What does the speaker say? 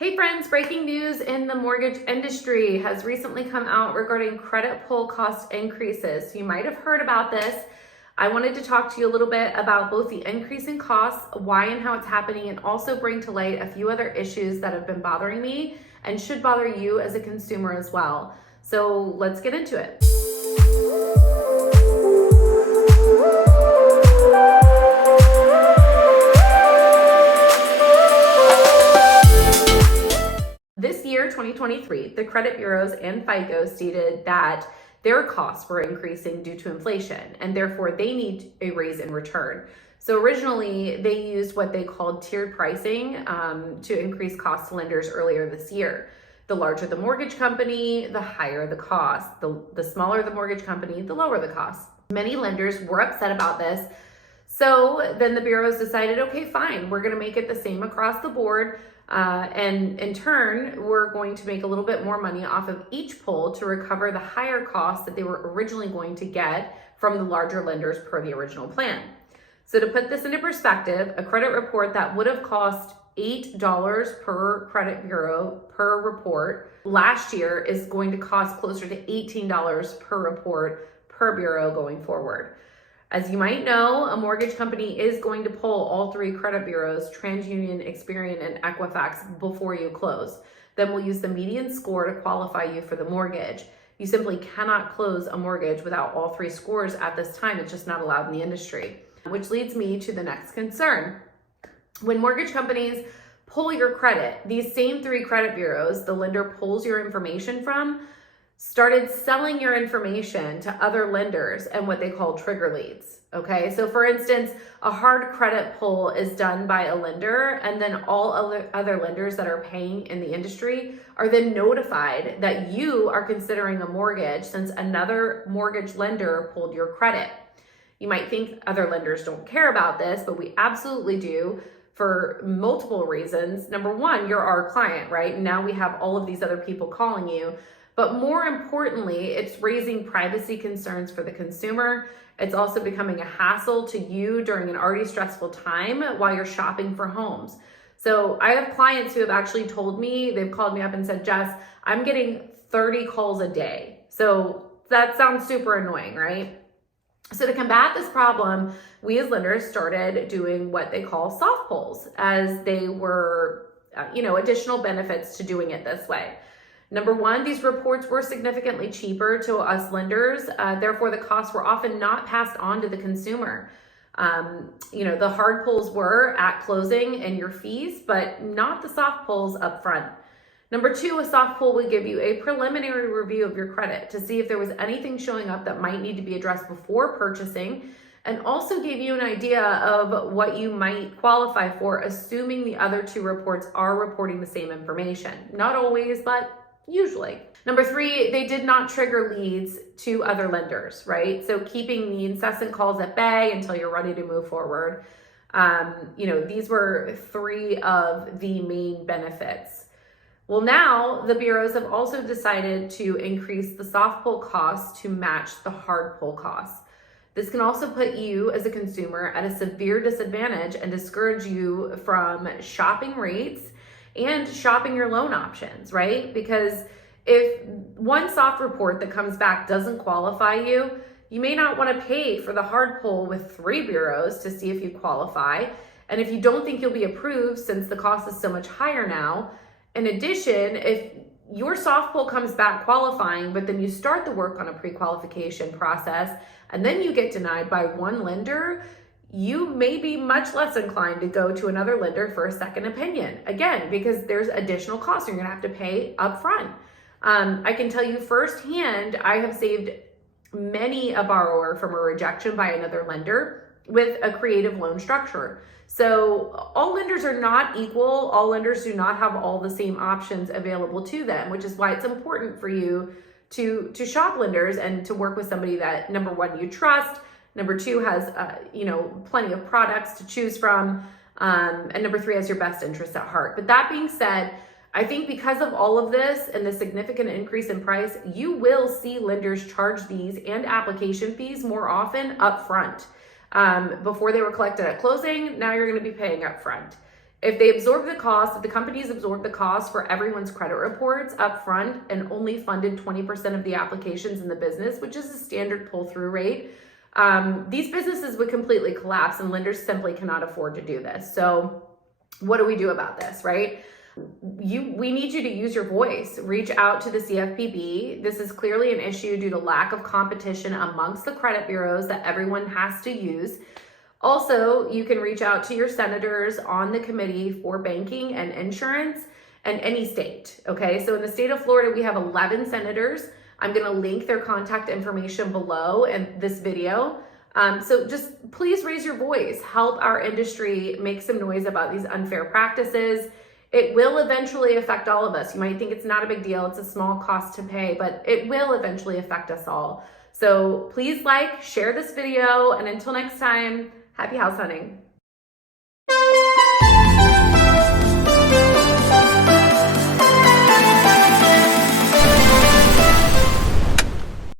Hey friends, breaking news in the mortgage industry has recently come out regarding credit pull cost increases. You might have heard about this. I wanted to talk to you a little bit about both the increase in costs, why and how it's happening, and also bring to light a few other issues that have been bothering me and should bother you as a consumer as well. So let's get into it. This year, 2023, the credit bureaus and FICO stated that their costs were increasing due to inflation, and therefore they need a raise in return. So originally, they used what they called tiered pricing to increase costs to lenders earlier this year. The larger the mortgage company, the higher the cost. The smaller the mortgage company, the lower the cost. Many lenders were upset about this. So then the bureaus decided, okay, fine, we're going to make it the same across the board. And in turn, we're going to make a little bit more money off of each pull to recover the higher costs that they were originally going to get from the larger lenders per the original plan. So to put this into perspective, a credit report that would have cost $8 per credit bureau per report last year is going to cost closer to $18 per report per bureau going forward. As you might know, a mortgage company is going to pull all three credit bureaus, TransUnion, Experian, and Equifax, before you close. Then we'll use the median score to qualify you for the mortgage. You simply cannot close a mortgage without all three scores at this time. It's just not allowed in the industry. Which leads me to the next concern. When mortgage companies pull your credit, these same three credit bureaus the lender pulls your information from started selling your information to other lenders and what they call trigger leads. Okay, so for instance, a hard credit pull is done by a lender, and then all other lenders that are paying in the industry are then notified that you are considering a mortgage since another mortgage lender pulled your credit. You might think other lenders don't care about this, but we absolutely do for multiple reasons. Number one, you're our client, right? Now we have all of these other people calling you. But more importantly, it's raising privacy concerns for the consumer. It's also becoming a hassle to you during an already stressful time while you're shopping for homes. So I have clients who have actually told me, they've called me up and said, Jess, I'm getting 30 calls a day. So that sounds super annoying, right? So to combat this problem, we as lenders started doing what they call soft pulls, as they were, additional benefits to doing it this way. Number one, these reports were significantly cheaper to us lenders. Therefore, the costs were often not passed on to the consumer. The hard pulls were at closing and your fees, but not the soft pulls up front. Number two, a soft pull would give you a preliminary review of your credit to see if there was anything showing up that might need to be addressed before purchasing, and also gave you an idea of what you might qualify for, assuming the other two reports are reporting the same information. Not always, but usually. Number three, they did not trigger leads to other lenders, right? So keeping the incessant calls at bay until you're ready to move forward. These were three of the main benefits. Well, now the bureaus have also decided to increase the soft pull costs to match the hard pull costs. This can also put you as a consumer at a severe disadvantage and discourage you from shopping rates and shopping your loan options, right? Because if one soft report that comes back doesn't qualify you, you may not want to pay for the hard pull with three bureaus to see if you qualify. And if you don't think you'll be approved since the cost is so much higher now, in addition, if your soft pull comes back qualifying, but then you start the work on a pre-qualification process and then you get denied by one lender, you may be much less inclined to go to another lender for a second opinion. Again, because there's additional costs you're gonna have to pay up front. I can tell you firsthand, I have saved many a borrower from a rejection by another lender with a creative loan structure. So all lenders are not equal. All lenders do not have all the same options available to them, which is why it's important for you to shop lenders and to work with somebody that, number one, you trust, number two, has plenty of products to choose from, and number three, has your best interests at heart. But that being said, I think because of all of this and the significant increase in price, you will see lenders charge these and application fees more often up front. Before they were collected at closing, now you're going to be paying up front. If they absorb the cost, if the companies absorb the cost for everyone's credit reports up front and only funded 20% of the applications in the business, which is a standard pull-through rate, these businesses would completely collapse and lenders simply cannot afford to do this. So what do we do about this, right? We need you to use your voice. Reach out to the CFPB. This is clearly an issue due to lack of competition amongst the credit bureaus that everyone has to use. Also, you can reach out to your senators on the committee for banking and insurance and any state, okay? So in the state of Florida, we have 11 senators. I'm gonna link their contact information below in this video. So just please raise your voice, help our industry make some noise about these unfair practices. It will eventually affect all of us. You might think it's not a big deal, it's a small cost to pay, but it will eventually affect us all. So please like, share this video, and until next time, happy house hunting.